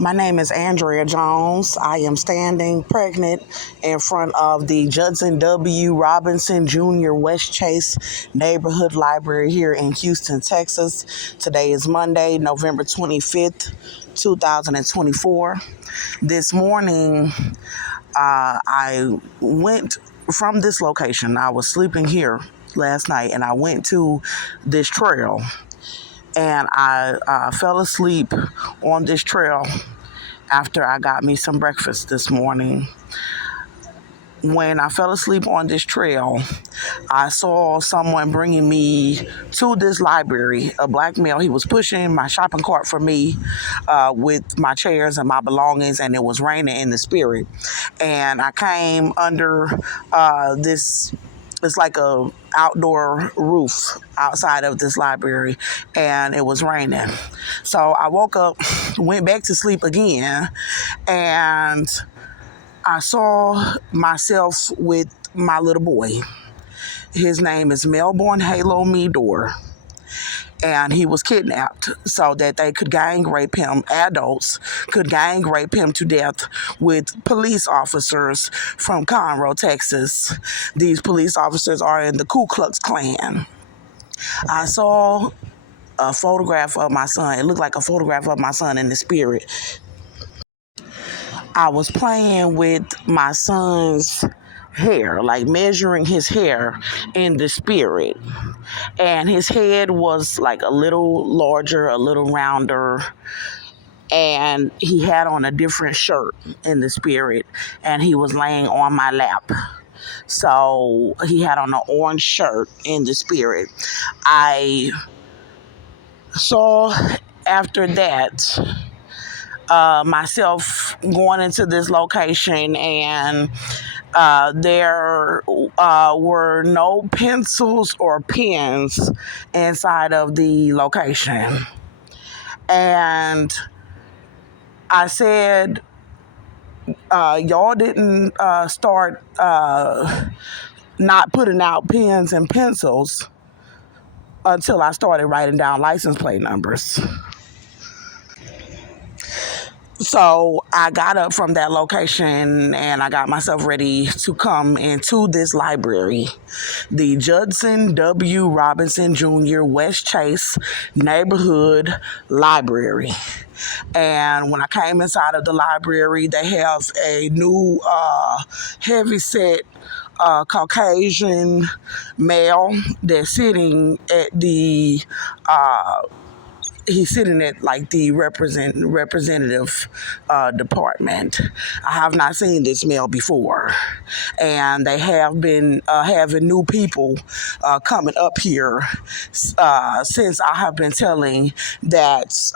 My name is Andrea Jones. I am standing pregnant in front of the Judson W. Robinson Jr. West Chase Neighborhood Library here in Houston, Texas. Today is Monday, November 25th, 2024. This morning, I went from this location. I was sleeping here last night and I went to this trail and I fell asleep on this trail after I got me some breakfast this morning. When I fell asleep on this trail, I saw someone bringing me to this library, a black male. He was pushing my shopping cart for me with my chairs and my belongings, and it was raining in the spirit. And I came under this, it's like a outdoor roof outside of this library, and it was raining. So I woke up, went back to sleep again, and I saw myself with my little boy. His name is Melborn Meador, and he was kidnapped so that they could gang rape him. Adults could gang rape him to death with police officers from Conroe, Texas. These police officers are in the KLUX KLAN. I saw a photograph of my son. It looked like a photograph of my son in the spirit. I was playing with my son's hair, like measuring his hair in the spirit. And his head was like a little larger, a little rounder. And he had on a different shirt in the spirit. And he was laying on my lap. So he had on an orange shirt in the spirit. I saw after that myself going into this location, and there were no pencils or pens inside of the location. And I said, y'all didn't start not putting out pens and pencils until I started writing down license plate numbers. So I got up from that location and I got myself ready to come into this library, the Judson W. Robinson Jr. West Chase Neighborhood Library. And when I came inside of the library, they have a new heavy-set Caucasian male that's sitting at the he's sitting at like the representative department. I have not seen this male before, and they have been having new people coming up here since I have been telling that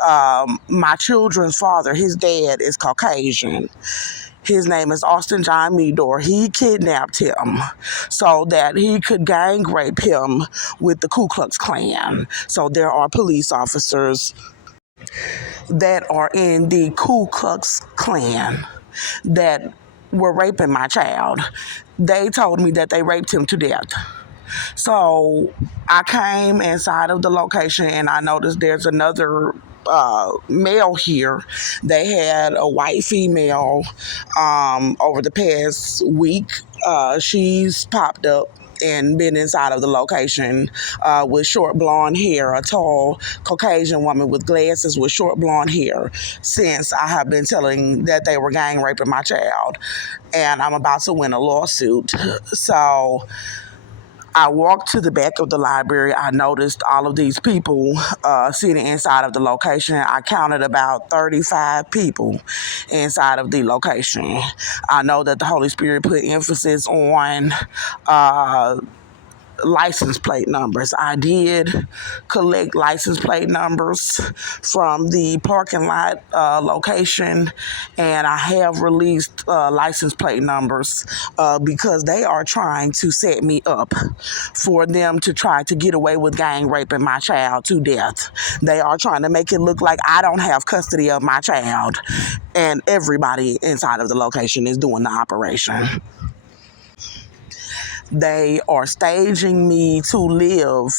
my children's father, his dad, is Caucasian. His name is Austin John Meador. He kidnapped him so that he could gang rape him with the Ku Klux Klan. So there are police officers that are in the Ku Klux Klan that were raping my child. They told me that they raped him to death. So I came inside of the location and I noticed there's another male here. They had a white female over the past week. She's popped up and been inside of the location with short blonde hair, a tall Caucasian woman with glasses with short blonde hair, since I have been telling that they were gang raping my child. And I'm about to win a lawsuit. So I walked to the back of the library. I noticed all of these people sitting inside of the location. I counted about 35 people inside of the location. I know that the Holy Spirit put emphasis on license plate numbers. I did collect license plate numbers from the parking lot location, and I have released license plate numbers because they are trying to set me up for them to try to get away with gang raping my child to death. They are trying to make it look like I don't have custody of my child, and everybody inside of the location is doing the operation. They are staging me to live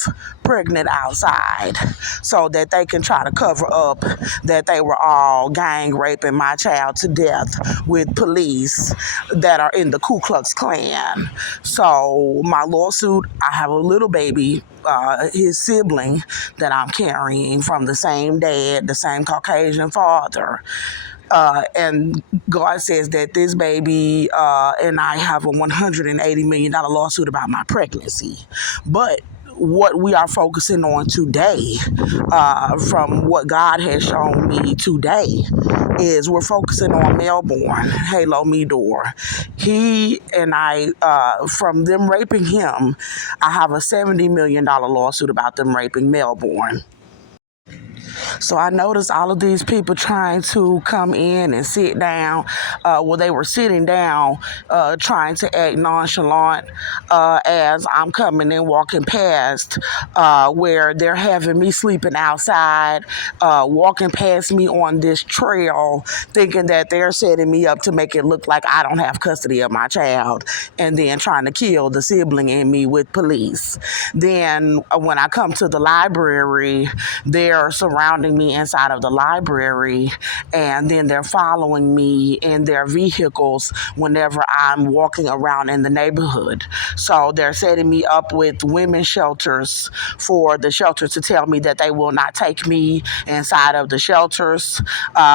pregnant outside so that they can try to cover up that they were all gang raping my child to death with police that are in the Ku Klux Klan. So my lawsuit, I have a little baby, his sibling that I'm carrying from the same dad, the same Caucasian father. And God says that this baby and I have a $180 million lawsuit about my pregnancy. But what we are focusing on today, from what God has shown me today, is we're focusing on Melborn, Halo Meador. He and I, from them raping him, I have a $70 million lawsuit about them raping Melborn. So I noticed all of these people trying to come in and sit down. They were sitting down, trying to act nonchalant as I'm coming and walking past, where they're having me sleeping outside, walking past me on this trail, thinking that they're setting me up to make it look like I don't have custody of my child, and then trying to kill the sibling in me with police. Then when I come to the library, they're surrounding me inside of the library, and then they're following me in their vehicles whenever I'm walking around in the neighborhood. So they're setting me up with women's shelters for the shelters to tell me that they will not take me inside of the shelters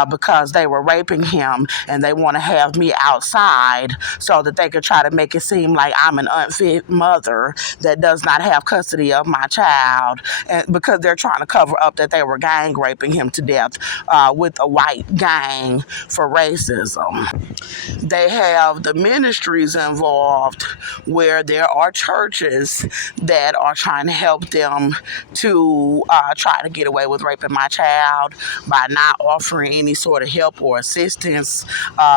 because they were raping him, and they want to have me outside so that they could try to make it seem like I'm an unfit mother that does not have custody of my child, and because they're trying to cover up that they were gang raping him to death with a white gang for racism. They have the ministries involved where there are churches that are trying to help them to try to get away with raping my child by not offering any sort of help or assistance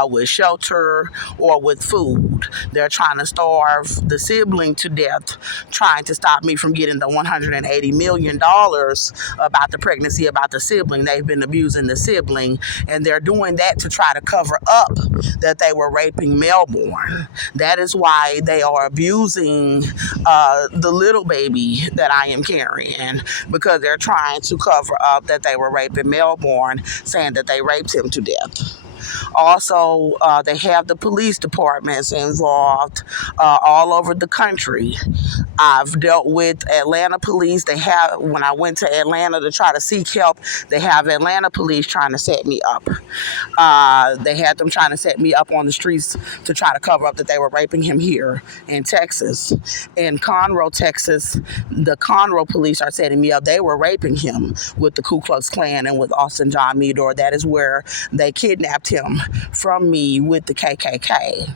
with shelter or with food. They're trying to starve the sibling to death, trying to stop me from getting the $180 million about the pregnancy, about the sibling. They've been abusing the sibling, and they're doing that to try to cover up that they were raping Melborn. That is why they are abusing the little baby that I am carrying, because they're trying to cover up that they were raping Melborn, saying that they raped him to death. Also, they have the police departments involved all over the country. I've dealt with Atlanta police. When I went to Atlanta to try to seek help, they have Atlanta police trying to set me up. They had them trying to set me up on the streets to try to cover up that they were raping him here in Texas. In Conroe, Texas, the Conroe police are setting me up. They were raping him with the Ku Klux Klan and with Austin John Meador. That is where they kidnapped him from me with the KKK.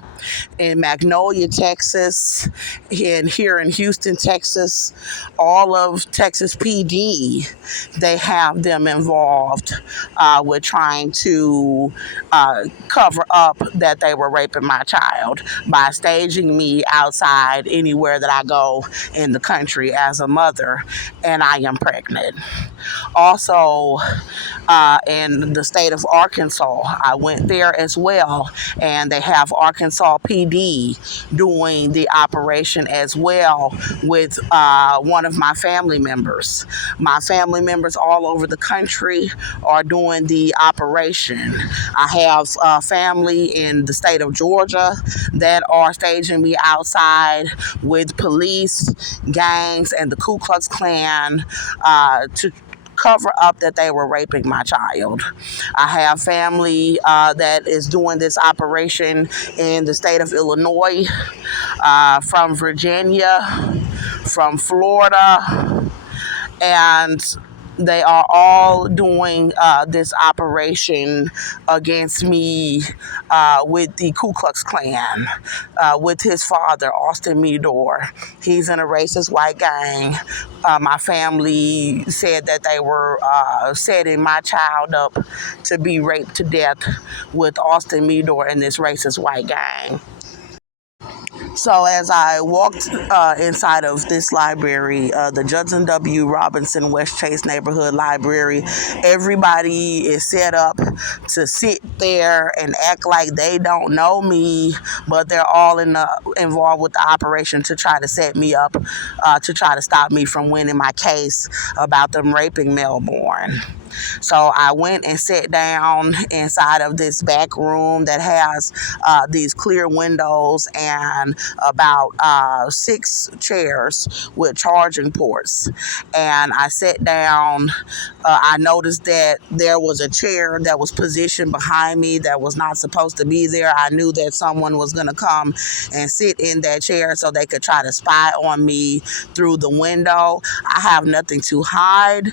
In Magnolia, Texas, and here in Houston, Texas, all of Texas PD, they have them involved with trying to cover up that they were raping my child by staging me outside anywhere that I go in the country as a mother, and I am pregnant. Also, in the state of Arkansas, I went there as well, and they have Arkansas PD doing the operation as well with one of my family members. My family members all over the country are doing the operation. I have family in the state of Georgia that are staging me outside with police, gangs, and the Ku Klux Klan to cover up that they were raping my child. I have family that is doing this operation in the state of Illinois, from Virginia, from Florida, and they are all doing this operation against me with the Ku Klux Klan, with his father, Austin Meador. He's in a racist white gang. My family said that they were setting my child up to be raped to death with Austin Meador and this racist white gang. So as I walked inside of this library, the Judson W. Robinson West Chase Neighborhood Library, everybody is set up to sit there and act like they don't know me, but they're all involved with the operation to try to set me up, to try to stop me from winning my case about them raping Melborn. So I went and sat down inside of this back room that has these clear windows and about 6 chairs with charging ports. And I sat down. I noticed that there was a chair that was positioned behind me that was not supposed to be there. I knew that someone was going to come and sit in that chair so they could try to spy on me through the window. I have nothing to hide,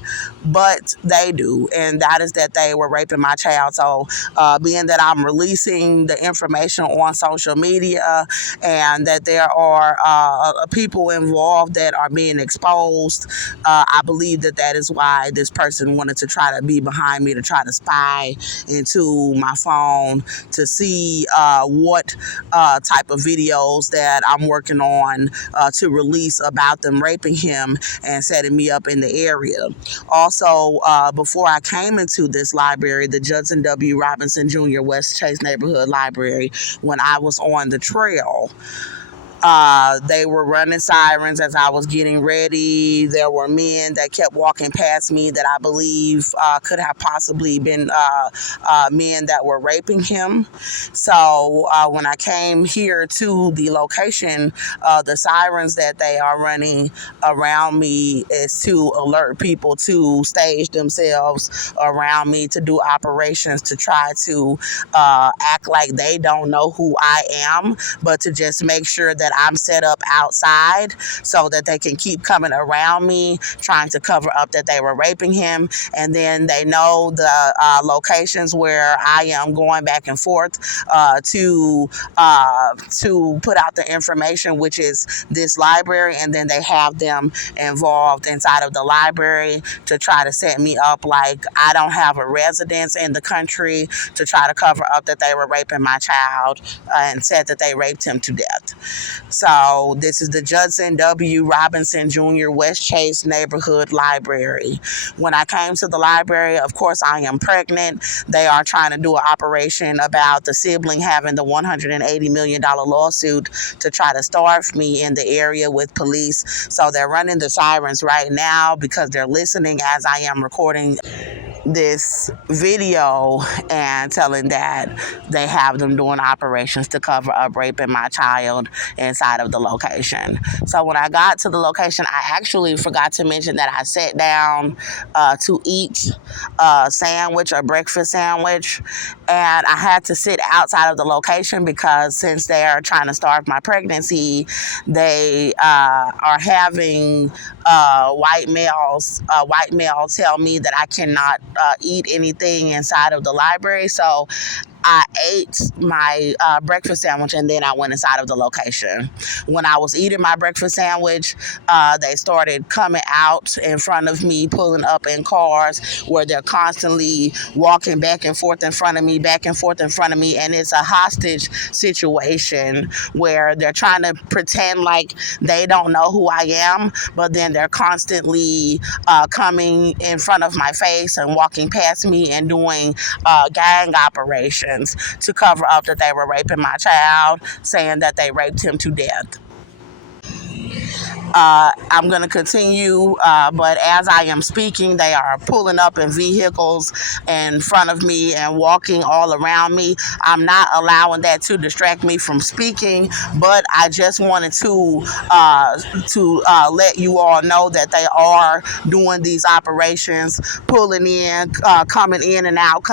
but they do, and that is that they were raping my child. So being that I'm releasing the information on social media and that there are people involved that are being exposed, I believe that that is why this person wanted to try to be behind me, to try to spy into my phone to see what type of videos that I'm working on to release about them raping him and setting me up in the area. Also, before I came into this library, the Judson W. Robinson Jr. West Chase Neighborhood Library, when I was on the trail, they were running sirens as I was getting ready. There were men that kept walking past me that I believe could have possibly been men that were raping him. So when I came here to the location, the sirens that they are running around me is to alert people to stage themselves around me to do operations to try to act like they don't know who I am, but to just make sure that I'm set up outside so that they can keep coming around me, trying to cover up that they were raping him. And then they know the locations where I am going back and forth to put out the information, which is this library. And then they have them involved inside of the library to try to set me up like I don't have a residence in the country, to try to cover up that they were raping my child and said that they raped him to death. So this is the Judson W. Robinson Jr. West Chase Neighborhood Library. When I came to the library, of course, I am pregnant. They are trying to do an operation about the sibling having the $180 million lawsuit to try to starve me in the area with police. So they're running the sirens right now because they're listening as I am recording this video and telling that they have them doing operations to cover up raping my child inside of the location. So when I got to the location, I actually forgot to mention that I sat down to eat a sandwich, a breakfast sandwich, and I had to sit outside of the location because since they are trying to starve my pregnancy, they are having white males tell me that I cannot eat anything inside of the library. So I ate my breakfast sandwich and then I went inside of the location. When I was eating my breakfast sandwich, they started coming out in front of me, pulling up in cars where they're constantly walking back and forth in front of me, back and forth in front of me. And it's a hostage situation where they're trying to pretend like they don't know who I am, but then they're constantly coming in front of my face and walking past me and doing gang operations to cover up that they were raping my child, saying that they raped him to death. I'm going to continue, but as I am speaking, they are pulling up in vehicles in front of me and walking all around me. I'm not allowing that to distract me from speaking, but I just wanted to let you all know that they are doing these operations, pulling in, coming in and out,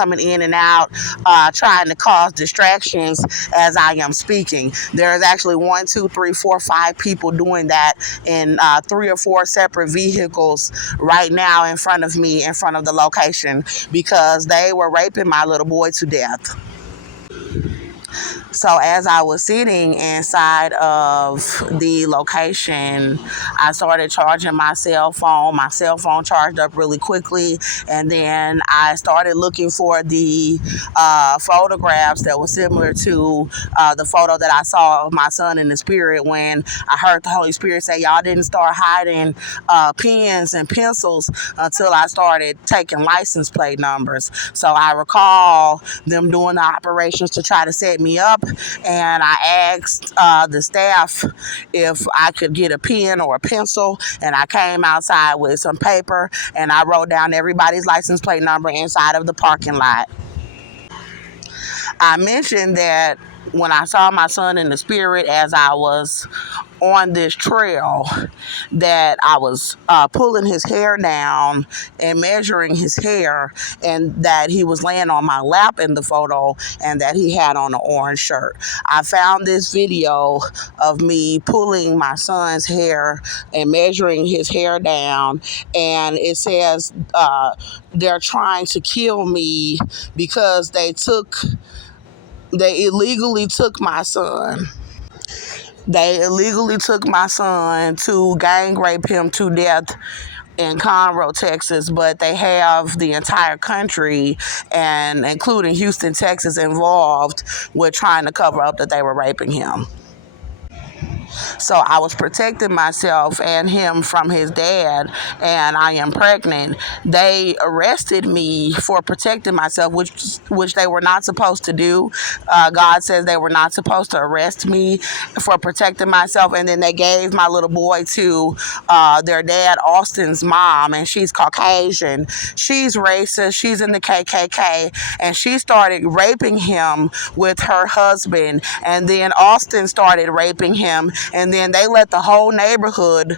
trying to cause distractions as I am speaking. There is actually 1, 2, 3, 4, 5 people doing that in 3 or 4 separate vehicles right now in front of me, in front of the location, because they were raping my little boy to death. So as I was sitting inside of the location, I started charging my cell phone. My cell phone charged up really quickly, and then I started looking for the photographs that were similar to the photo that I saw of my son in the spirit when I heard the Holy Spirit say, y'all didn't start hiding pens and pencils until I started taking license plate numbers. So I recall them doing the operations to try to set me up, and I asked the staff if I could get a pen or a pencil, and I came outside with some paper and I wrote down everybody's license plate number inside of the parking lot. I mentioned that when I saw my son in the spirit as I was on this trail, that I was pulling his hair down and measuring his hair, and that he was laying on my lap in the photo, and that he had on an orange shirt. I found this video of me pulling my son's hair and measuring his hair down, and it says they're trying to kill me because they illegally took my son. They illegally took my son to gang rape him to death in Conroe, Texas, but they have the entire country, and including Houston, Texas, involved with trying to cover up that they were raping him. So I was protecting myself and him from his dad, and I am pregnant. They arrested me for protecting myself, which they were not supposed to do. God says they were not supposed to arrest me for protecting myself, and then they gave my little boy to their dad, Austin's mom, and she's Caucasian. She's racist. She's in the KKK, and she started raping him with her husband, and then Austin started raping him, and then they let the whole neighborhood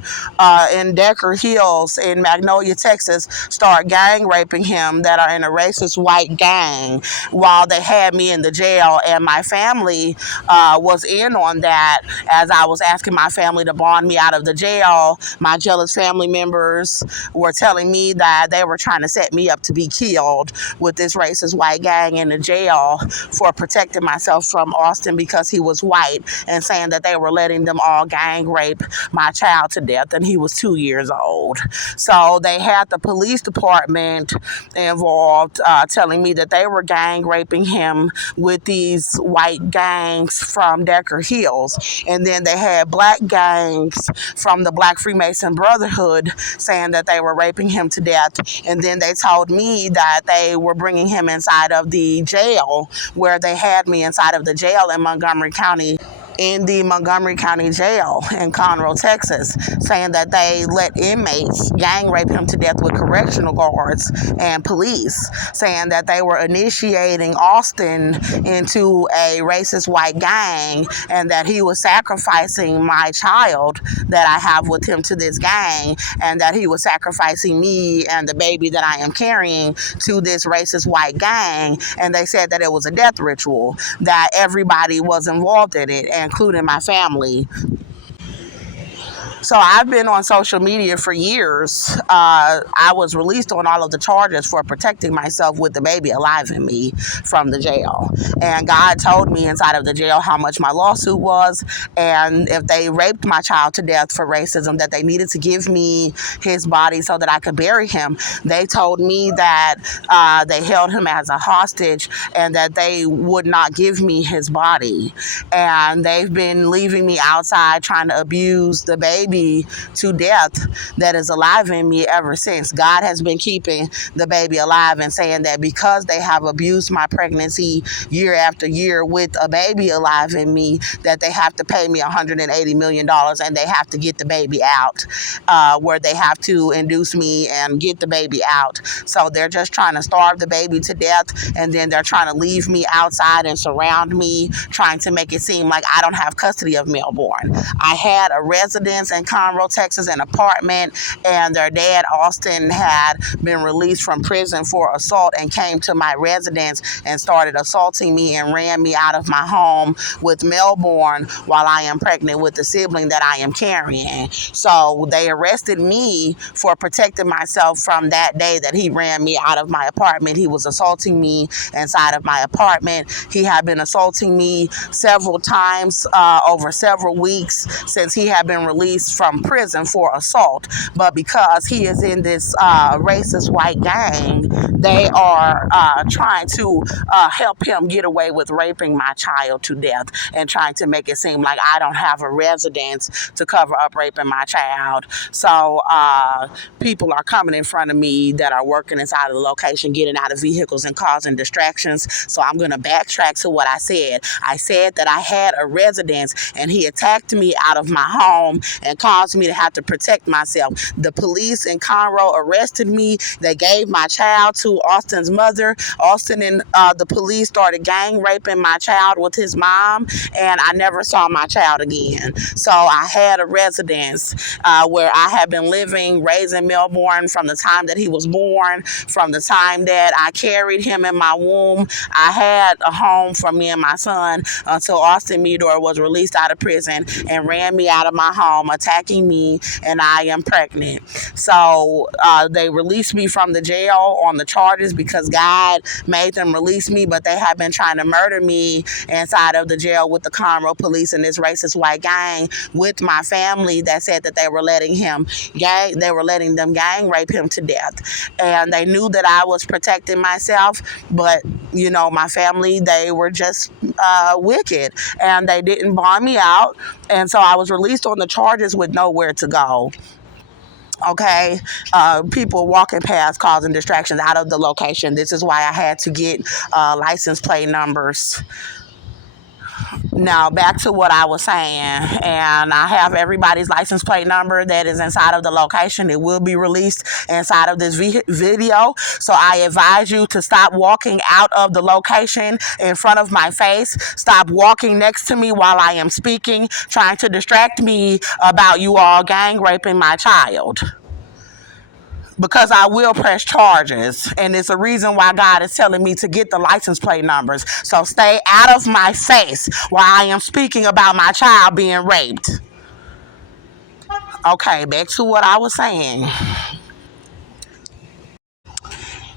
in Decker Hills in Magnolia, Texas, start gang raping him that are in a racist white gang while they had me in the jail. And my family was in on that. As I was asking my family to bond me out of the jail, my jealous family members were telling me that they were trying to set me up to be killed with this racist white gang in the jail for protecting myself from Austin because he was white, and saying that they were letting them all gang rape my child to death, and he was 2 years old. So they had the police department involved, telling me that they were gang raping him with these white gangs from Decker Hills. And then they had black gangs from the Black Freemason Brotherhood saying that they were raping him to death. And then they told me that they were bringing him inside of the jail, where they had me inside of the jail in Montgomery County, in the Montgomery County Jail in Conroe, Texas, saying that they let inmates gang rape him to death with correctional guards and police, saying that they were initiating Austin into a racist white gang, and that he was sacrificing my child that I have with him to this gang, and that he was sacrificing me and the baby that I am carrying to this racist white gang. And they said that it was a death ritual, that everybody was involved in it, including my family. So I've been on social media for years. I was released on all of the charges for protecting myself with the baby alive in me from the jail. And God told me inside of the jail how much my lawsuit was, and if they raped my child to death for racism, that they needed to give me his body so that I could bury him. They told me that they held him as a hostage and that they would not give me his body. And they've been leaving me outside trying to abuse the baby to death that is alive in me ever since. God has been keeping the baby alive and saying that because they have abused my pregnancy year after year with a baby alive in me, that they have to pay me $180 million, and they have to get the baby out, where they have to induce me and get the baby out. So they're just trying to starve the baby to death, and then they're trying to leave me outside and surround me, trying to make it seem like I don't have custody of Melborn. I had a residence in Conroe, Texas, an apartment, and their dad, Austin, had been released from prison for assault and came to my residence and started assaulting me and ran me out of my home with Melborn while I am pregnant with the sibling that I am carrying. So they arrested me for protecting myself from that day that he ran me out of my apartment. He was assaulting me inside of my apartment. He had been assaulting me several times over several weeks since he had been released from prison for assault. But because he is in this racist white gang, they are trying to help him get away with raping my child to death and trying to make it seem like I don't have a residence to cover up raping my child. So people are coming in front of me that are working inside of the location, getting out of vehicles and causing distractions. So I'm going to backtrack to what I said. I said that I had a residence and he attacked me out of my home and caused me to have to protect myself. The police in Conroe arrested me. They gave my child to Austin's mother. Austin and the police started gang raping my child with his mom, and I never saw my child again. So I had a residence where I had been living, raising Melborn from the time that he was born, from the time that I carried him in my womb. I had a home for me and my son until Austin Meador was released out of prison and ran me out of my home, attacking me, and I am pregnant. So they released me from the jail on the charges because God made them release me, but they have been trying to murder me inside of the jail with the Conroe police and this racist white gang with my family that said that they were letting them gang rape him to death. And they knew that I was protecting myself, but you know, my family, they were just wicked and they didn't bond me out. And so I was released on the charges with nowhere to go. Okay, people walking past causing distractions out of the location. This is why I had to get license plate numbers. Now back to what I was saying, and I have everybody's license plate number that is inside of the location. It will be released inside of this video. So I advise you to stop walking out of the location in front of my face. Stop walking next to me while I am speaking, trying to distract me about you all gang raping my child. Because I will press charges. And it's a reason why God is telling me to get the license plate numbers. So stay out of my face while I am speaking about my child being raped. Okay, back to what I was saying.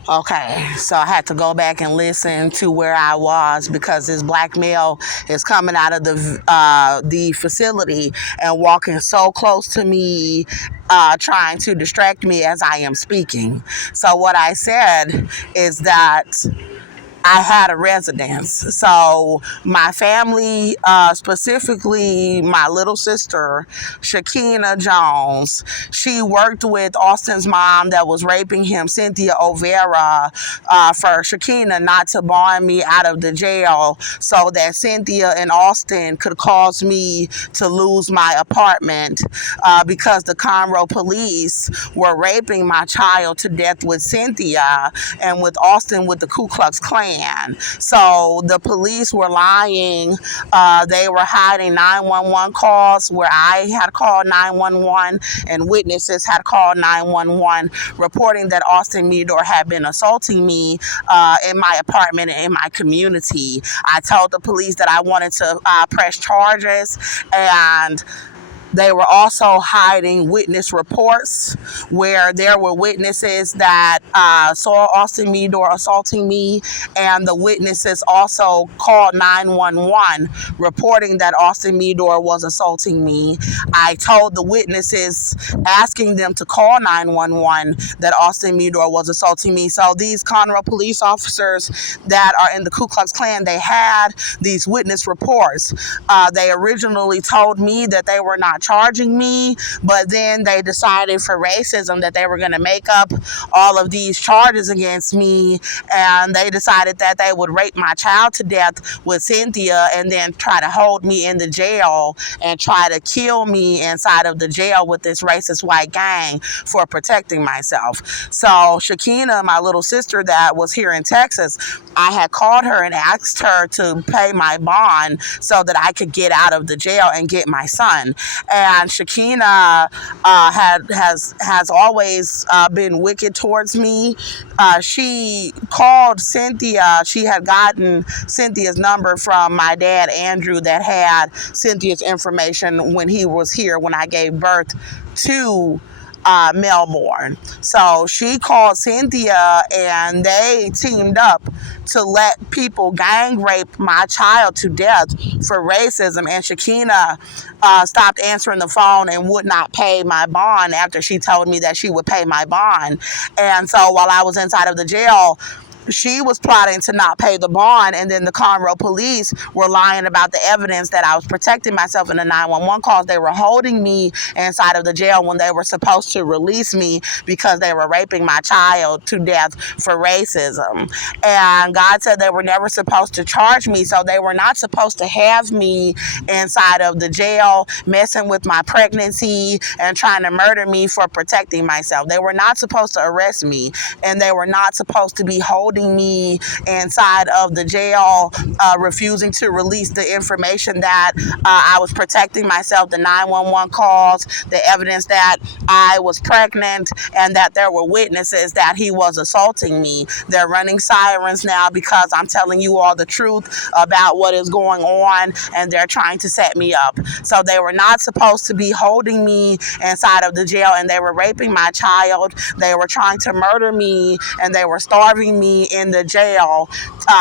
Okay, so I had to go back and listen to where I was because this black male is coming out of the facility and walking so close to me, trying to distract me as I am speaking. So what I said is that I had a residence. So my family, specifically my little sister, Shakina Jones, she worked with Austin's mom that was raping him, Cynthia O'Vera, for Shakina not to bond me out of the jail so that Cynthia and Austin could cause me to lose my apartment because the Conroe police were raping my child to death with Cynthia and with Austin with the KLUX Klan. So the police were lying. They were hiding 911 calls where I had called 911 and witnesses had called 911 reporting that Austin Meador had been assaulting me in my apartment and in my community. I told the police that I wanted to press charges, and they were also hiding witness reports where there were witnesses that saw Austin Meador assaulting me, and the witnesses also called 911 reporting that Austin Meador was assaulting me. I told the witnesses, asking them to call 911, that Austin Meador was assaulting me. So these Conroe police officers that are in the Ku Klux Klan, they had these witness reports. They originally told me that they were not charging me, but then they decided for racism that they were going to make up all of these charges against me, and they decided that they would rape my child to death with Cynthia and then try to hold me in the jail and try to kill me inside of the jail with this racist white gang for protecting myself. So Shakina, my little sister that was here in Texas, I had called her and asked her to pay my bond so that I could get out of the jail and get my son. And Shakina has always been wicked towards me. She called Cynthia. She had gotten Cynthia's number from my dad Andrew that had Cynthia's information when he was here when I gave birth to Melborn. So she called Cynthia and they teamed up to let people gang rape my child to death for racism. And Shakina stopped answering the phone and would not pay my bond after she told me that she would pay my bond. And so while I was inside of the jail, she was plotting to not pay the bond, and then the Conroe police were lying about the evidence that I was protecting myself in the 911 calls. They were holding me inside of the jail when they were supposed to release me because they were raping my child to death for racism. And God said they were never supposed to charge me, so they were not supposed to have me inside of the jail messing with my pregnancy and trying to murder me for protecting myself. They were not supposed to arrest me, and they were not supposed to be holding me inside of the jail, refusing to release the information that I was protecting myself, the 911 calls, the evidence that I was pregnant, and that there were witnesses that he was assaulting me. They're running sirens now because I'm telling you all the truth about what is going on, and they're trying to set me up. So they were not supposed to be holding me inside of the jail, and they were raping my child. They were trying to murder me, and they were starving me in the jail,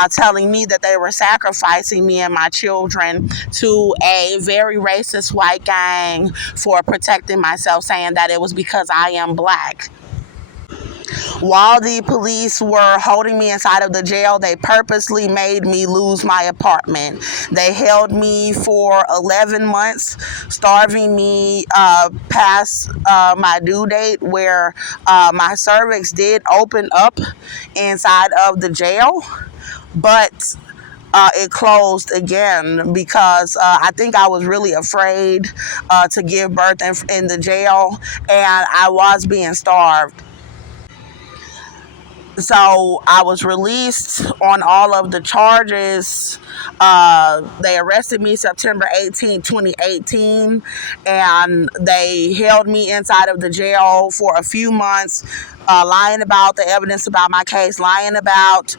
telling me that they were sacrificing me and my children to a very racist white gang for protecting myself, saying that it was because I am black. While the police were holding me inside of the jail, they purposely made me lose my apartment. They held me for 11 months, starving me past my due date, where my cervix did open up inside of the jail, but it closed again because I think I was really afraid to give birth in the jail, and I was being starved. So I was released on all of the charges. They arrested me September 18, 2018, and they held me inside of the jail for a few months, lying about the evidence about my case, lying about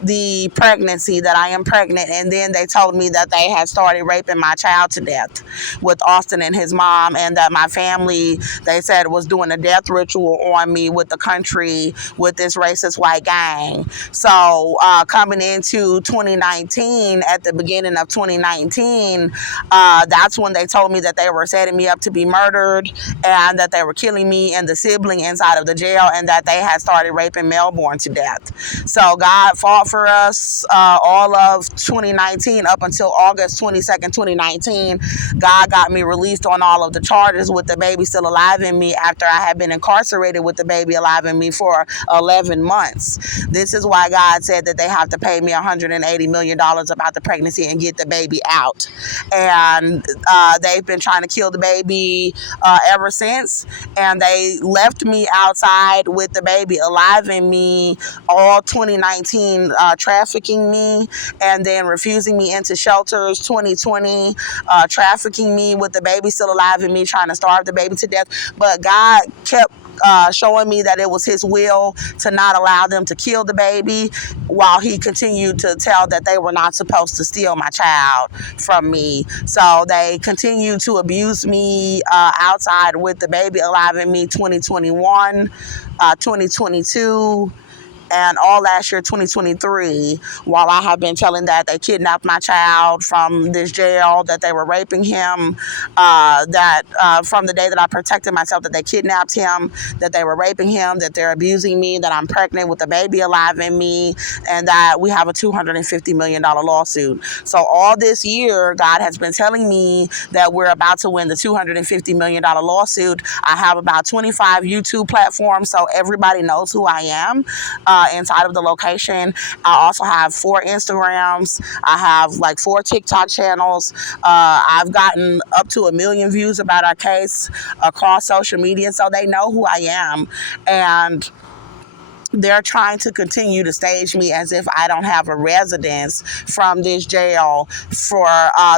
the pregnancy, that I am pregnant. And then they told me that they had started raping my child to death with Austin and his mom, and that my family, they said, was doing a death ritual on me with the country with this racist white gang. So coming into 2019, at the beginning of 2019, that's when they told me that they were setting me up to be murdered, and that they were killing me and the sibling inside of the jail, and that they had started raping Melborn to death. So God fought for us all of 2019 up until August 22nd, 2019. God got me released on all of the charges with the baby still alive in me after I had been incarcerated with the baby alive in me for 11 months. This is why God said that they have to pay me $180 million about the pregnancy and get the baby out. And they've been trying to kill the baby ever since. And they left me outside with the baby alive in me all 2019, trafficking me, and then refusing me into shelters 2020, trafficking me with the baby still alive in me, trying to starve the baby to death. But God kept showing me that it was his will to not allow them to kill the baby, while he continued to tell that they were not supposed to steal my child from me. So they continued to abuse me outside with the baby alive in me 2021, 2022, and all last year, 2023, while I have been telling that they kidnapped my child from this jail, that they were raping him, that from the day that I protected myself, that they kidnapped him, that they were raping him, that they're abusing me, that I'm pregnant with a baby alive in me, and that we have a $250 million lawsuit. So all this year, God has been telling me that we're about to win the $250 million lawsuit. I have about 25 YouTube platforms, so everybody knows who I am. Inside of the location, I also have 4 Instagrams. I have like 4 TikTok channels. I've gotten up to 1 million views about our case across social media, so they know who I am. And they're trying to continue to stage me as if I don't have a residence from this jail for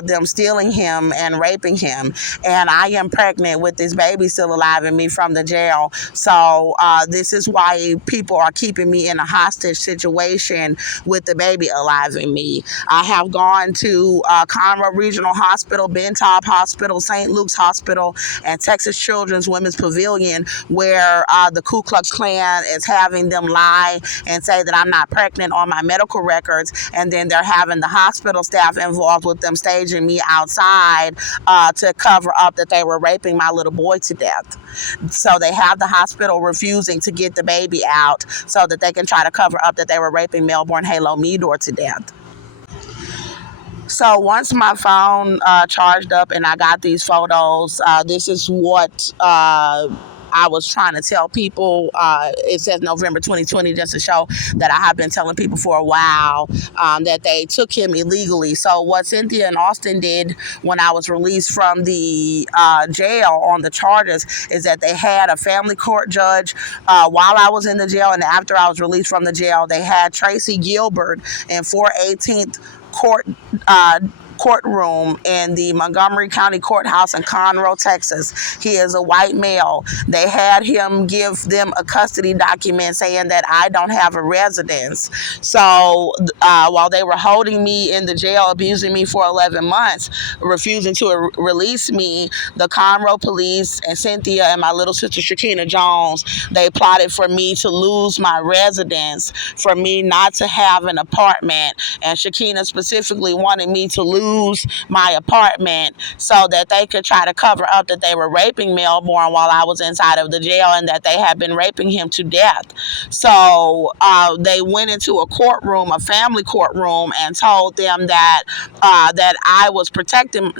them stealing him and raping him. And I am pregnant with this baby still alive in me from the jail. So this is why people are keeping me in a hostage situation with the baby alive in me. I have gone to Conroe Regional Hospital, Bentop Hospital, St. Luke's Hospital, and Texas Children's Women's Pavilion, where the Ku Klux Klan is having them lie and say that I'm not pregnant on my medical records, and then they're having the hospital staff involved with them staging me outside to cover up that they were raping my little boy to death. So they have the hospital refusing to get the baby out so that they can try to cover up that they were raping Melborn Halo Meador to death. So once my phone charged up and I got these photos, this is what I was trying to tell people. It says November 2020, just to show that I have been telling people for a while that they took him illegally. So what Cynthia and Austin did when I was released from the jail on the charges is that they had a family court judge while I was in the jail, and after I was released from the jail, they had Tracy Gilbert in 418th courtroom in the Montgomery County Courthouse in Conroe, Texas. He is a white male. They had him give them a custody document saying that I don't have a residence. So while they were holding me in the jail, abusing me for 11 months, refusing to release me, the Conroe police and Cynthia and my little sister Shakina Jones, they plotted for me to lose my residence, for me not to have an apartment, and Shakina specifically wanted me to lose my apartment so that they could try to cover up that they were raping Melborn while I was inside of the jail and that they had been raping him to death. So they went into a courtroom, a family courtroom, and told them that that I was protecting.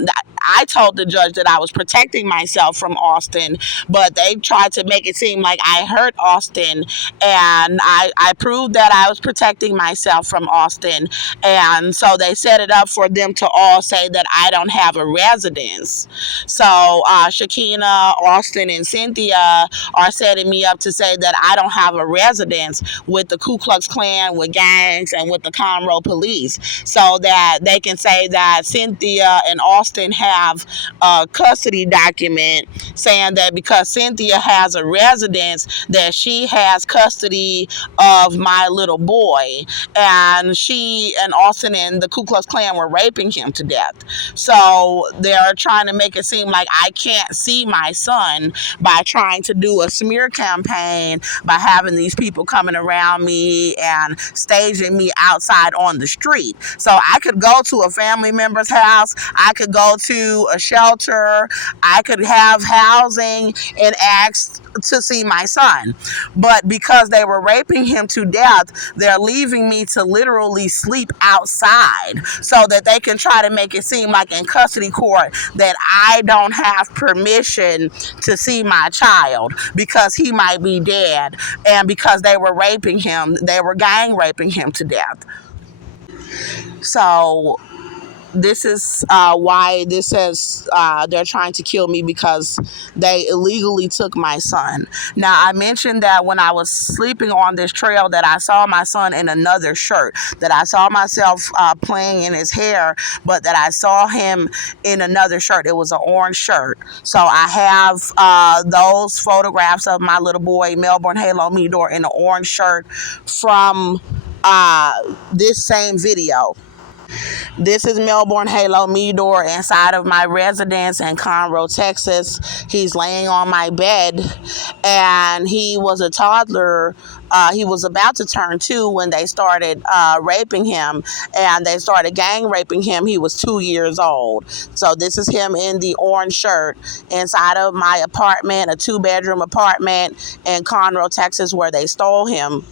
I told the judge that I was protecting myself from Austin, but they tried to make it seem like I hurt Austin, and I proved that I was protecting myself from Austin. And so they set it up for them to all say that I don't have a residence. So Shakina, Austin, and Cynthia are setting me up to say that I don't have a residence with the Ku Klux Klan, with gangs, and with the Conroe police, so that they can say that Cynthia and Austin have a custody document saying that because Cynthia has a residence, that she has custody of my little boy, and she and Austin and the Ku Klux Klan were raping him to death. So they're trying to make it seem like I can't see my son by trying to do a smear campaign, by having these people coming around me and staging me outside on the street. So I could go to a family member's house, I could go to a shelter, I could have housing and ask to see my son. But because they were raping him to death, they're leaving me to literally sleep outside so that they can try to make it seem like in custody court that I don't have permission to see my child because he might be dead, and because they were raping him, they were gang raping him to death. So this is why this says they're trying to kill me, because they illegally took my son. Now, I mentioned that when I was sleeping on this trail that I saw my son in another shirt, that I saw myself playing in his hair, but that I saw him in another shirt. It was an orange shirt. So I have those photographs of my little boy, Melborn Halo Meador, in an orange shirt from this same video. This is Melborn Halo Meador inside of my residence in Conroe, Texas. He's laying on my bed, and he was a toddler. He was about to turn 2 when they started raping him, and they started gang raping him. He was 2 years old. So this is him in the orange shirt inside of my apartment, a 2-bedroom apartment in Conroe, Texas, where they stole him.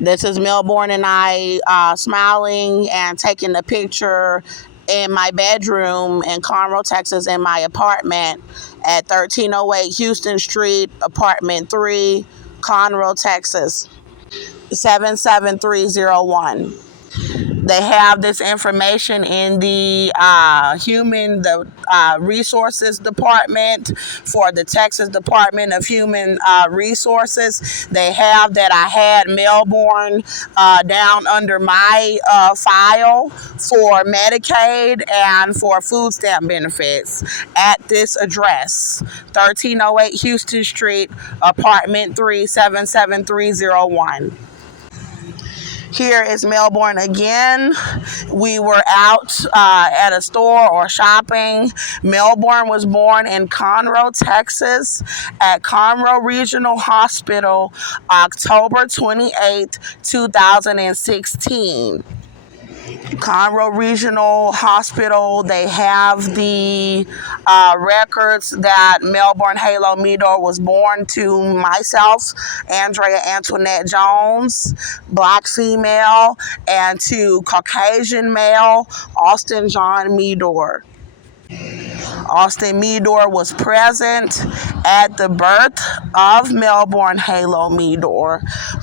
This is Melborn and I smiling and taking a picture in my bedroom in Conroe, Texas, in my apartment at 1308 Houston Street, apartment 3, Conroe, Texas, 77301. They have this information in the resources department for the Texas Department of Human Resources. They have that I had Melborn down under my file for Medicaid and for food stamp benefits at this address, 1308 Houston Street, apartment 3, 77301. Here is Melborn again. We were out at a store or shopping. Melborn was born in Conroe, Texas, at Conroe Regional Hospital, October 28, 2016. Conroe Regional Hospital, they have the records that Melborn Halo Meador was born to myself, Andrea Antoinette Jones, black female, and to Caucasian male, Austin John Meador. Austin Meador was present at the birth of Melborn Halo Meador,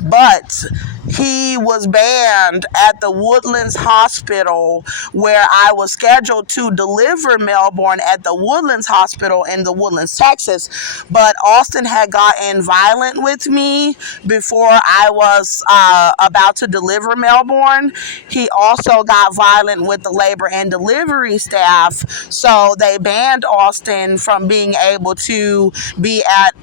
but he was banned at the Woodlands Hospital where I was scheduled to deliver Melborn at the Woodlands Hospital in the Woodlands, Texas. But Austin had gotten violent with me before I was about to deliver Melborn. He also got violent with the labor and delivery staff, so they banned Austin from being able to be at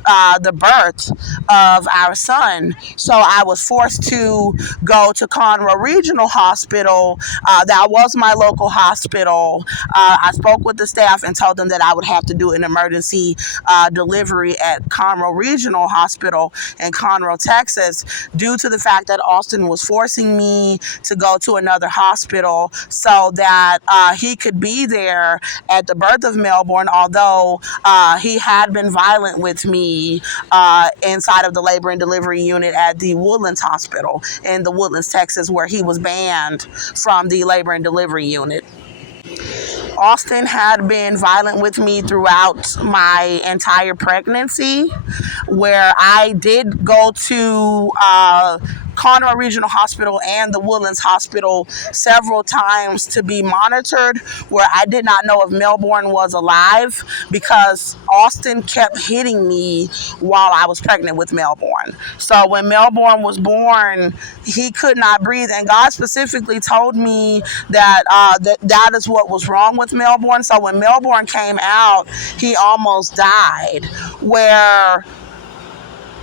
the birth of our son. So I was forced to go to Conroe Regional Hospital. That was my local hospital. I spoke with the staff and told them that I would have to do an emergency delivery at Conroe Regional Hospital in Conroe, Texas, due to the fact that Austin was forcing me to go to another hospital so that he could be there at the birth of Melborn, although he had been violent with me inside of the labor and delivery unit at the Woodlands Hospital in the Woodlands, Texas, where he was banned from the labor and delivery unit. Austin had been violent with me throughout my entire pregnancy, where I did go to Conroe Regional Hospital and the Woodlands Hospital several times to be monitored, where I did not know if Melborn was alive because Austin kept hitting me while I was pregnant with Melborn. So when Melborn was born, he could not breathe, and God specifically told me that that is what was wrong with Melborn. So when Melborn came out, he almost died, where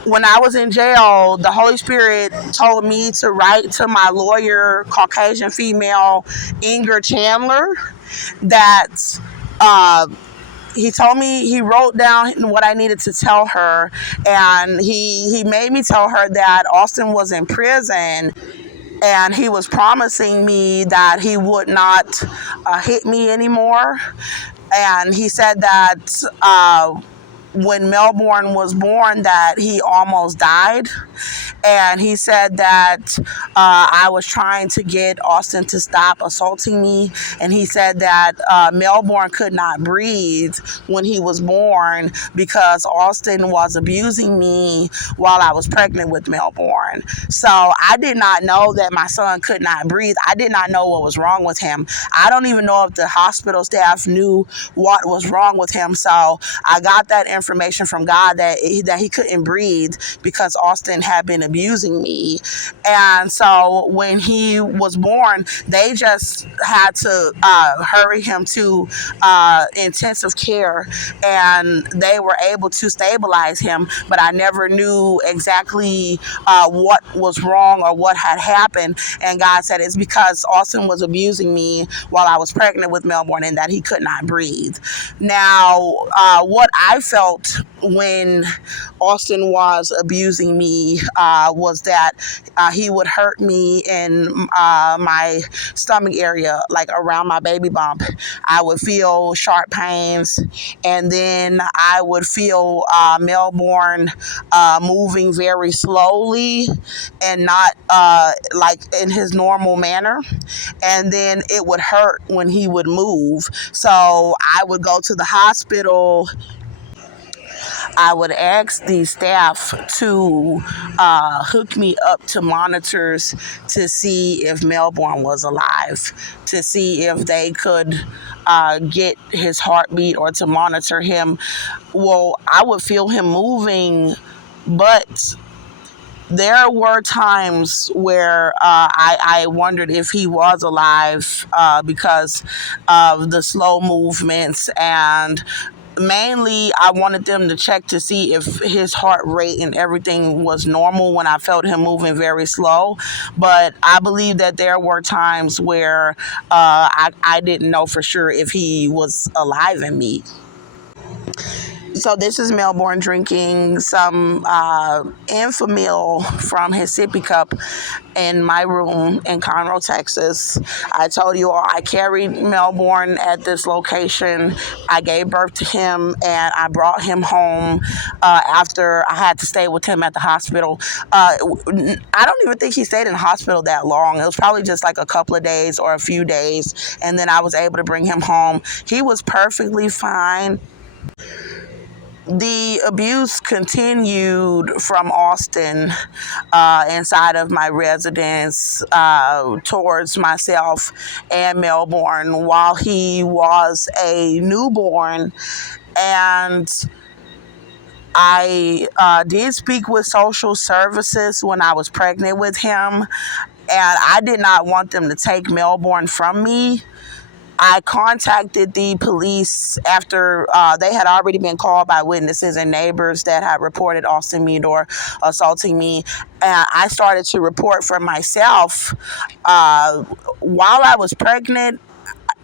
when I was in jail, the Holy Spirit told me to write to my lawyer, Caucasian female, Inger Chandler, that he told me, he wrote down what I needed to tell her, and he made me tell her that Austin was in prison, and he was promising me that he would not hit me anymore. And he said that when Melborn was born, that he almost died. And he said that I was trying to get Austin to stop assaulting me. And he said that Melborn could not breathe when he was born because Austin was abusing me while I was pregnant with Melborn. So I did not know that my son could not breathe. I did not know what was wrong with him. I don't even know if the hospital staff knew what was wrong with him. So I got that information from God that he couldn't breathe because Austin had been abusing me. And so when he was born, they just had to hurry him to intensive care, and they were able to stabilize him. But I never knew exactly what was wrong or what had happened. And God said it's because Austin was abusing me while I was pregnant with Melborn and that he could not breathe. Now, what I felt when Austin was abusing me was that he would hurt me in my stomach area, like around my baby bump. I would feel sharp pains, and then I would feel Melborn moving very slowly and not like in his normal manner. And then it would hurt when he would move. So I would go to the hospital I would ask the staff to hook me up to monitors to see if Melbourne was alive, to see if they could get his heartbeat or to monitor him. Well, I would feel him moving, but there were times where I wondered if he was alive because of the slow movements, and mainly I wanted them to check to see if his heart rate and everything was normal when I felt him moving very slow. But I believe that there were times where I didn't know for sure if he was alive in me. So this is Melbourne drinking some Enfamil from his sippy cup in my room in Conroe, Texas. I told you all I carried Melbourne at this location. I gave birth to him and I brought him home after I had to stay with him at the hospital. I don't even think he stayed in the hospital that long. It was probably just like a couple of days or a few days. And then I was able to bring him home. He was perfectly fine. The abuse continued from Austin inside of my residence towards myself and Melbourne while he was a newborn. And I did speak with social services when I was pregnant with him, and I did not want them to take Melbourne from me. I contacted the police after they had already been called by witnesses and neighbors that had reported Austin Meador assaulting me. And I started to report for myself while I was pregnant.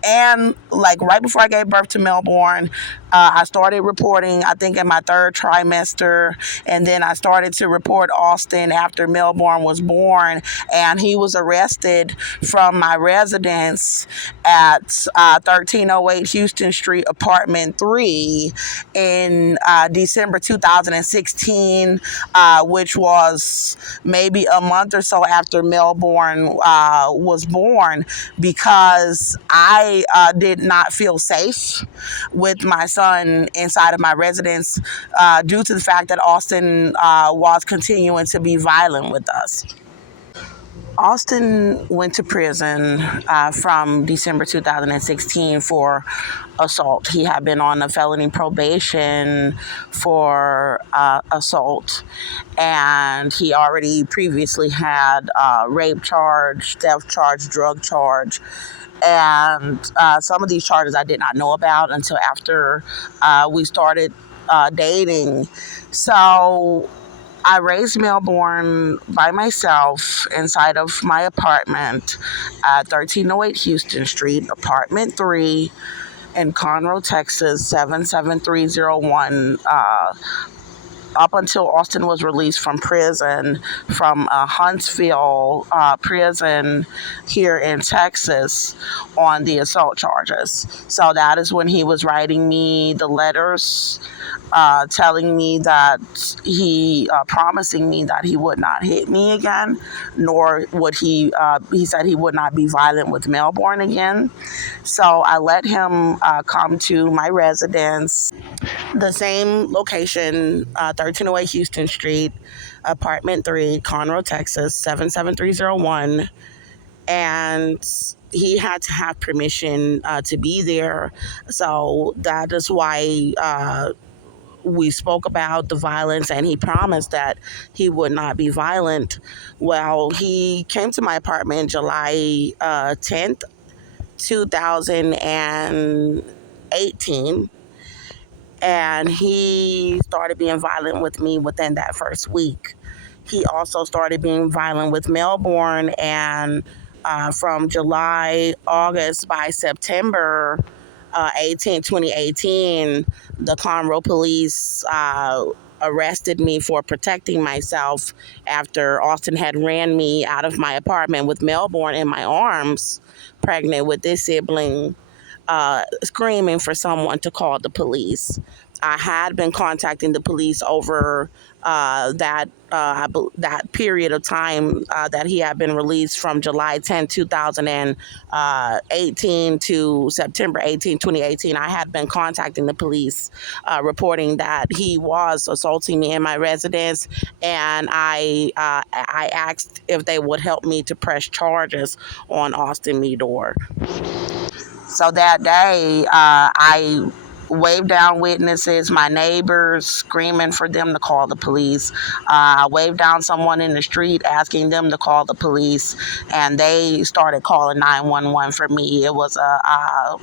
And like right before I gave birth to Melbourne, I started reporting, I think in my third trimester. And then I started to report Austin after Melbourne was born. And he was arrested from my residence at 1308 Houston Street, apartment 3 in December 2016, which was maybe a month or so after Melbourne was born, because I did not feel safe with my son inside of my residence due to the fact that Austin was continuing to be violent with us. Austin went to prison from December 2016 for assault. He had been on a felony probation for assault, and he already previously had rape charge, theft charge, drug charge. And some of these charges I did not know about until after we started dating. So I raised Melbourne by myself inside of my apartment at 1308 Houston Street, apartment 3 in Conroe, Texas, 77301. Up until Austin was released from prison, from Huntsville prison here in Texas on the assault charges. So that is when he was writing me the letters telling me that promising me that he would not hit me again, nor would he said he would not be violent with Melbourne again. So I let him come to my residence, the same location, 1308 Houston Street, apartment 3, Conroe, Texas, 77301. And he had to have permission to be there. So that is why we spoke about the violence, and he promised that he would not be violent. Well, he came to my apartment July 10th, 2018. And he started being violent with me within that first week. He also started being violent with Melbourne, and from July, August, by September 2018, the Conroe police arrested me for protecting myself after Austin had ran me out of my apartment with Melbourne in my arms, pregnant with this sibling, screaming for someone to call the police. I had been contacting the police over that period of time that he had been released from July 10, 2018 to September 18, 2018. I had been contacting the police, reporting that he was assaulting me in my residence, and I asked if they would help me to press charges on Austin Meador. So that day, I waved down witnesses, my neighbors, screaming for them to call the police. I waved down someone in the street, asking them to call the police, and they started calling 911 for me. It was a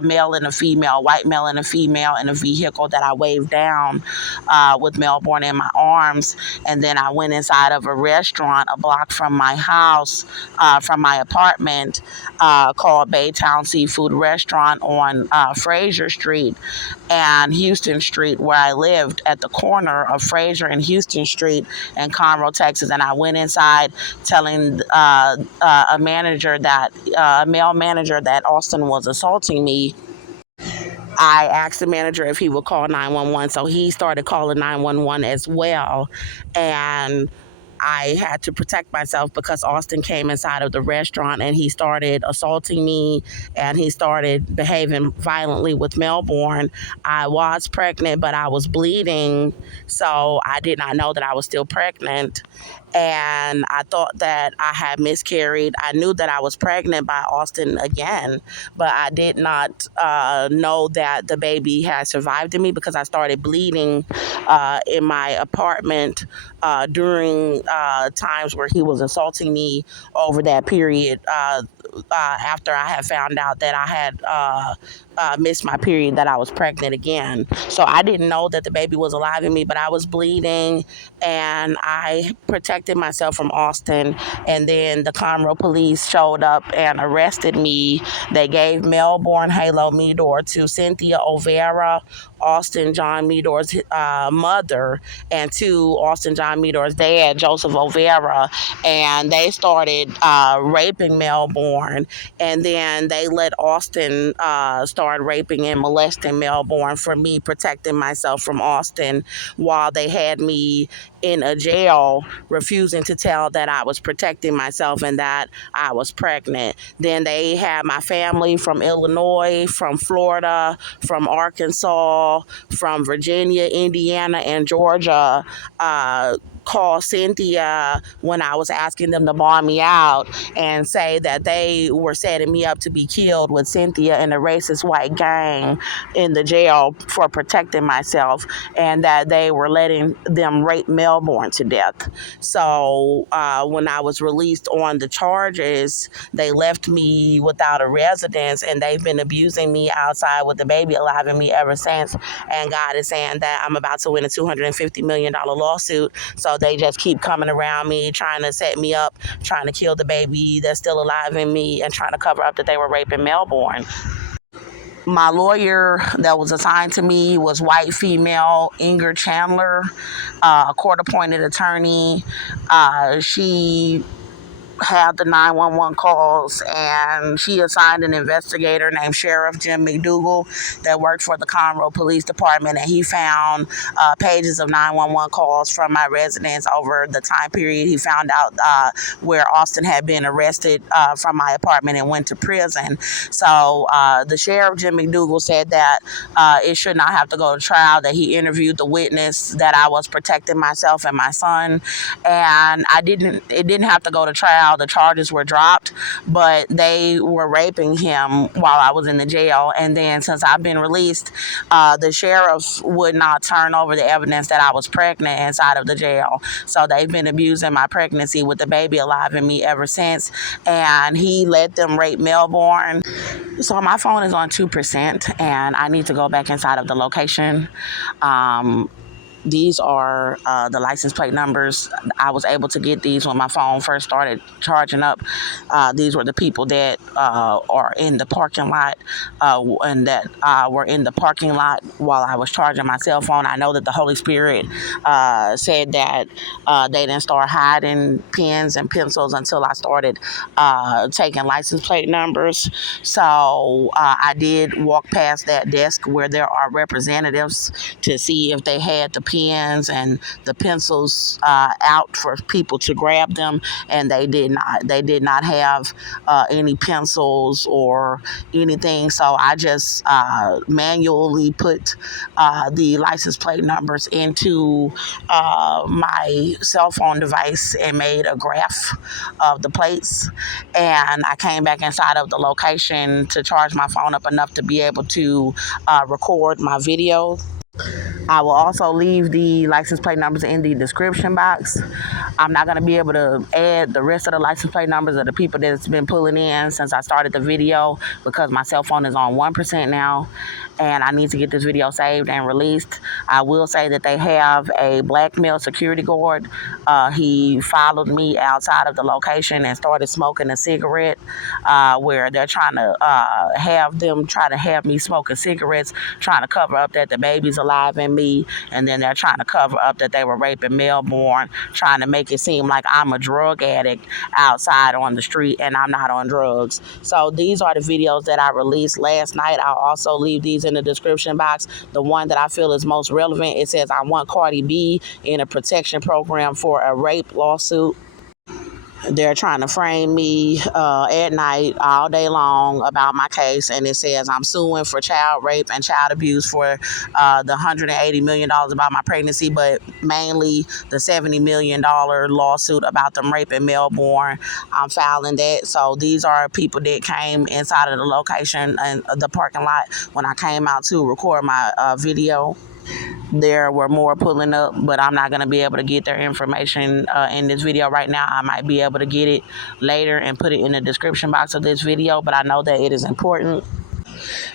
male and a female, white male and a female in a vehicle that I waved down with Melborn in my arms. And then I went inside of a restaurant a block from my house, from my apartment, called Baytown Seafood Restaurant on Fraser Street and Houston Street, where I lived at the corner of Fraser and Houston Street in Conroe, Texas. And I went inside telling a manager that, a male manager, that Austin was assaulting me. I asked the manager if he would call 911, so he started calling 911 as well. And I had to protect myself because Austin came inside of the restaurant and he started assaulting me and he started behaving violently with Melborn. I was pregnant, but I was bleeding, so I did not know that I was still pregnant. And I thought that I had miscarried. I knew that I was pregnant by Austin again, but I did not know that the baby had survived in me because I started bleeding in my apartment during times where he was assaulting me over that period, after I had found out that I had missed my period, that I was pregnant again. So I didn't know that the baby was alive in me, but I was bleeding and I protected myself from Austin. And then the Conroe police showed up and arrested me. They gave Melborn Halo Meador to Cynthia O'Vera, Austin John Meador's mother, and to Austin John Meador's dad, Joseph O'Vera, and they started raping Melborn, and then they let Austin start raping and molesting Melborn for me protecting myself from Austin, while they had me in a jail refusing to tell that I was protecting myself and that I was pregnant. Then they had my family from Illinois, from Florida, from Arkansas, from Virginia, Indiana, and Georgia call Cynthia when I was asking them to bond me out and say that they were setting me up to be killed with Cynthia and a racist white gang in the jail for protecting myself, and that they were letting them rape Melborn to death. So when I was released on the charges, they left me without a residence, and they've been abusing me outside with the baby alive in me ever since. And God is saying that I'm about to win a $250 million lawsuit. So they just keep coming around me, trying to set me up, trying to kill the baby that's still alive in me, and trying to cover up that they were raping Melborn. My lawyer that was assigned to me was white female Inger Chandler, a court-appointed attorney. She had the 911 calls, and she assigned an investigator named Sheriff Jim McDougal that worked for the Conroe Police Department, and he found pages of 911 calls from my residence over the time period. He found out where Austin had been arrested from my apartment and went to prison. So the Sheriff Jim McDougal said that it should not have to go to trial, that he interviewed the witness, that I was protecting myself and my son, and it didn't have to go to trial. The charges were dropped, but they were raping him while I was in the jail. And then since I've been released, the sheriff would not turn over the evidence that I was pregnant inside of the jail. So they've been abusing my pregnancy with the baby alive in me ever since. And he let them rape Melborn. So my phone is on 2%, and I need to go back inside of the location. These are the license plate numbers. I was able to get these when my phone first started charging up. These were the people that are in the parking lot and that were in the parking lot while I was charging my cell phone. I know that the Holy Spirit said that they didn't start hiding pens and pencils until I started taking license plate numbers. So I did walk past that desk where there are representatives to see if they had the pens and the pencils out for people to grab them, and they did not. They did not have any pencils or anything, so I just manually put the license plate numbers into my cell phone device and made a graph of the plates, and I came back inside of the location to charge my phone up enough to be able to record my video. I will also leave the license plate numbers in the description box. I'm not going to be able to add the rest of the license plate numbers of the people that's been pulling in since I started the video because my cell phone is on 1% now and I need to get this video saved and released. I will say that they have a black male security guard. He followed me outside of the location and started smoking a cigarette where they're trying to have me smoking cigarettes, trying to cover up that the baby's alive in me, and then they're trying to cover up that they were raping Melborn, trying to make it seem like I'm a drug addict outside on the street and I'm not on drugs. So these are the videos that I released last night. I'll also leave these in the description box. The one that I feel is most relevant, it says I want Cardi B in a protection program for a rape lawsuit. They're trying to frame me at night all day long about my case, and it says I'm suing for child rape and child abuse for the $180 million about my pregnancy, but mainly the $70 million lawsuit about them raping Melborn. I'm filing that. So these are people that came inside of the location and the parking lot when I came out to record my video. There were more pulling up, but I'm not going to be able to get their information in this video right now. I might be able to get it later and put it in the description box of this video, but I know that it is important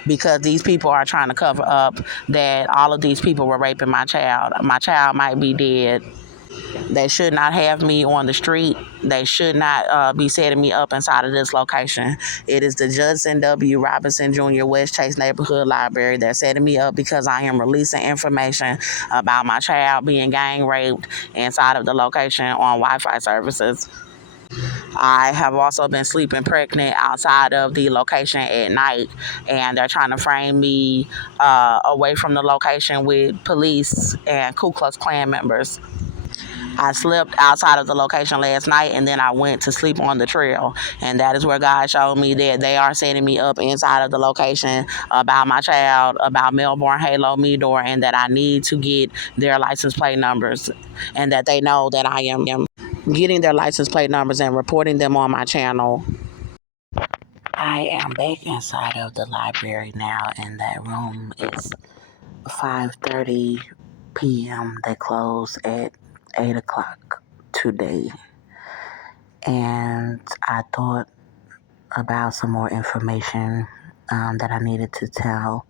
because these people are trying to cover up that all of these people were raping my child. My child might be dead. They should not have me on the street. They should not be setting me up inside of this location. It is the Judson W. Robinson Jr. West Chase Neighborhood Library. They're setting me up because I am releasing information about my child being gang raped inside of the location on Wi-Fi services. I have also been sleeping pregnant outside of the location at night, and they're trying to frame me away from the location with police and Ku Klux Klan members. I slept outside of the location last night, and then I went to sleep on the trail. And that is where God showed me that they are setting me up inside of the location about my child, about Melborn, Halo, Meador, and that I need to get their license plate numbers, and that they know that I am getting their license plate numbers and reporting them on my channel. I am back inside of the library now, and that room is 5:30 p.m. They close at 8 o'clock today. And I thought about some more information that I needed to tell.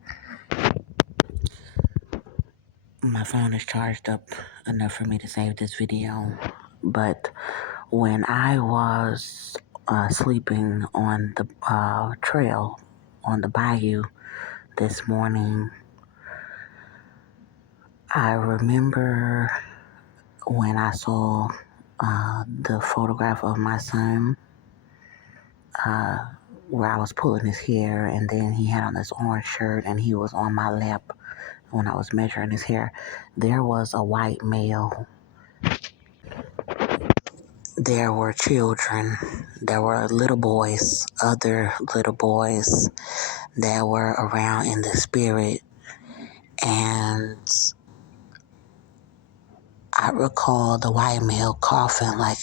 My phone is charged up enough for me to save this video. But when I was sleeping on the trail on the bayou this morning, I remember when I saw the photograph of my son where I was pulling his hair, and then he had on this orange shirt and he was on my lap when I was measuring his hair. There was a white male. There were children. There were little boys, other little boys that were around in the spirit. And I recall the white male coughing like,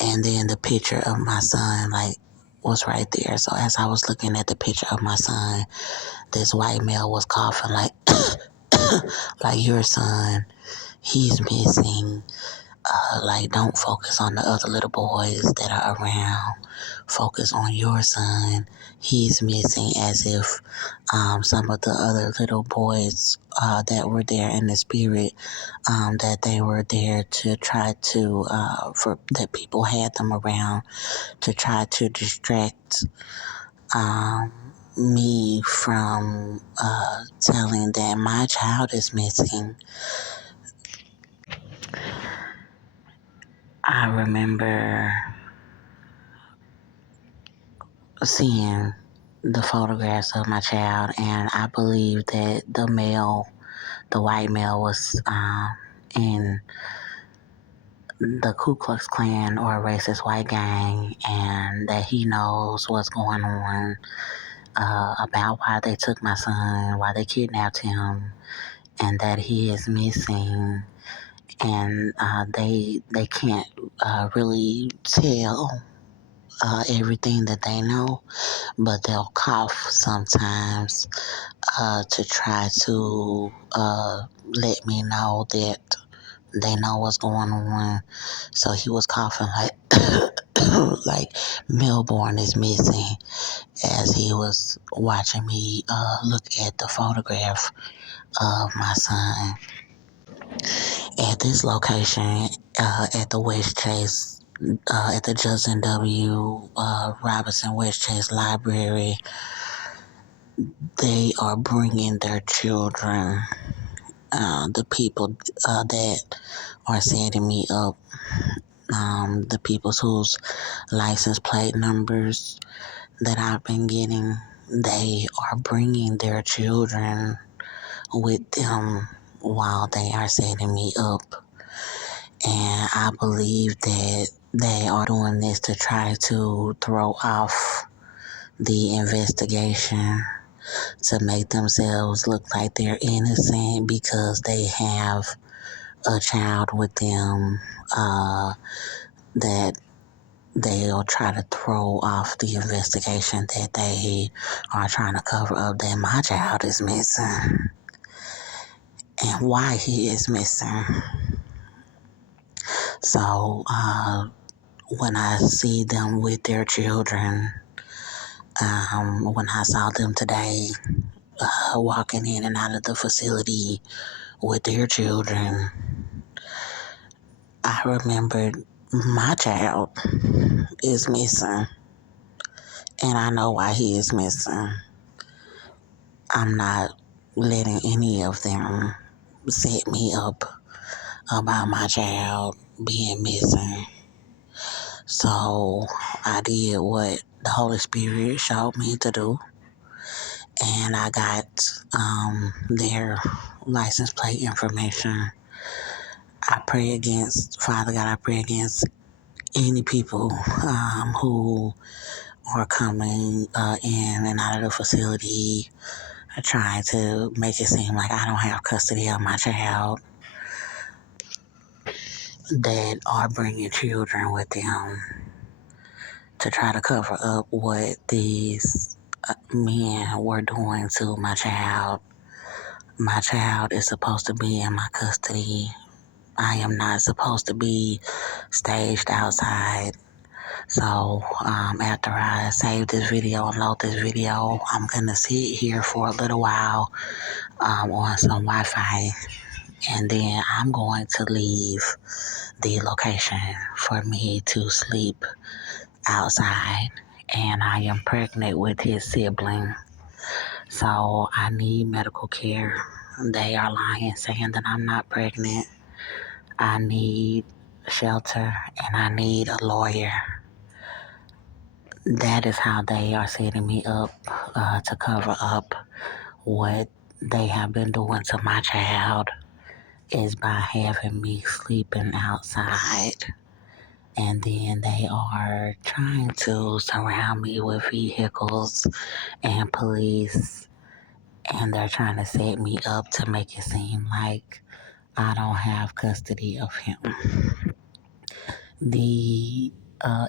and then the picture of my son like was right there. So as I was looking at the picture of my son, this white male was coughing like, like your son, he's missing. Like, don't focus on the other little boys that are around. Focus on your son. He's missing, as if some of the other little boys that were there in the spirit, that they were there to try to, for that people had them around to try to distract me from telling that my child is missing. I remember seeing the photographs of my child, and I believe that the white male, was in the Ku Klux Klan or a racist white gang, and that he knows what's going on about why they took my son, why they kidnapped him, and that he is missing, and they can't really tell everything that they know, but they'll cough sometimes to try to let me know that they know what's going on. So he was coughing like like Melborn is missing, as he was watching me look at the photograph of my son. At this location, at the West Chase, at the Judson W. Robinson West Chase Library, they are bringing their children. The people that are setting me up, the people whose license plate numbers that I've been getting, they are bringing their children with them while they are setting me up. And I believe that they are doing this to try to throw off the investigation, to make themselves look like they're innocent because they have a child with them, that they'll try to throw off the investigation that they are trying to cover up, that my child is missing and why he is missing. So when I see them with their children, when I saw them today walking in and out of the facility with their children, I remembered my child is missing, and I know why he is missing. I'm not letting any of them set me up about my child being missing. So I did what the Holy Spirit showed me to do, and I got their license plate information. Father God, I pray against any people who are coming in and out of the facility, trying to make it seem like I don't have custody of my child, that are bringing children with them to try to cover up what these men were doing to my child. My child is supposed to be in my custody. I am not supposed to be staged outside. So after I save this video and load this video, I'm going to sit here for a little while on some Wi-Fi, and then I'm going to leave the location for me to sleep outside. And I am pregnant with his sibling, so I need medical care. They are lying, saying that I'm not pregnant. I need shelter and I need a lawyer. That is how they are setting me up to cover up what they have been doing to my child, is by having me sleeping outside. And then they are trying to surround me with vehicles and police, and they're trying to set me up to make it seem like I don't have custody of him. The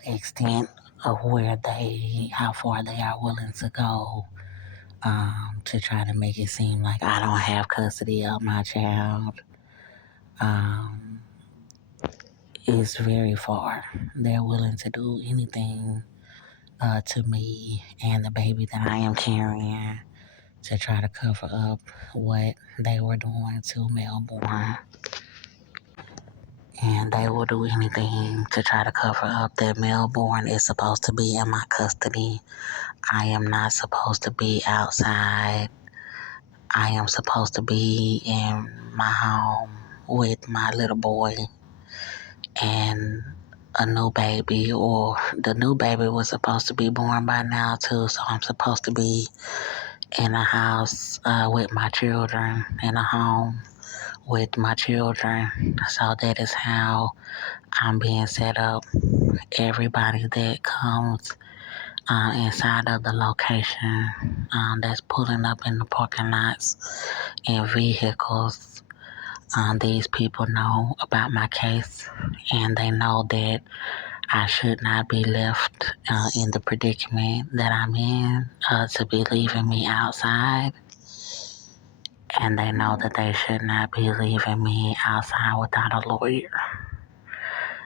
extent of how far they are willing to go to try to make it seem like I don't have custody of my child. Um, is very far. They're willing to do anything to me and the baby that I am carrying to try to cover up what they were doing to Melborn. And they will do anything to try to cover up that Melborn is supposed to be in my custody. I am not supposed to be outside. I am supposed to be in my home with my little boy and a new baby, or the new baby was supposed to be born by now too, so I'm supposed to be in a house with my children, in a home with my children. So that is how I'm being set up. Everybody that comes inside of the location that's pulling up in the parking lots in vehicles, these people know about my case, and they know that I should not be left in the predicament that I'm in to be leaving me outside. And they know that they should not be leaving me outside without a lawyer.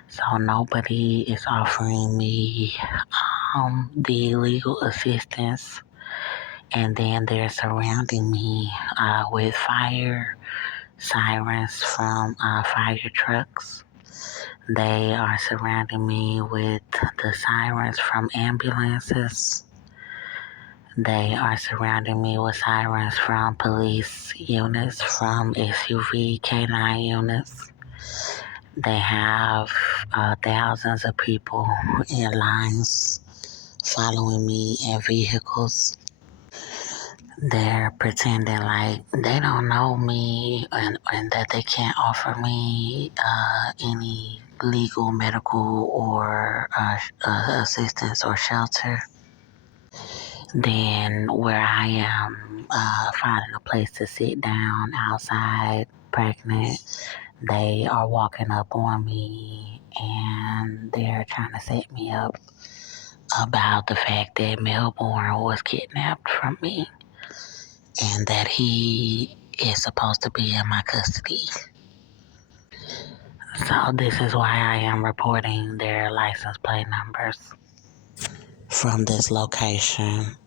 So nobody is offering me the legal assistance. And then they're surrounding me with fire sirens from fire trucks. They are surrounding me with the sirens from ambulances. They are surrounding me with sirens from police units, from SUV KLAN units. They have thousands of people in lines following me in vehicles. They're pretending like they don't know me and that they can't offer me any legal, medical, or assistance or shelter. Then where I am finding a place to sit down outside, pregnant, they are walking up on me and they're trying to set me up about the fact that Melborn was kidnapped from me and that he is supposed to be in my custody. So this is why I am reporting their license plate numbers from this location.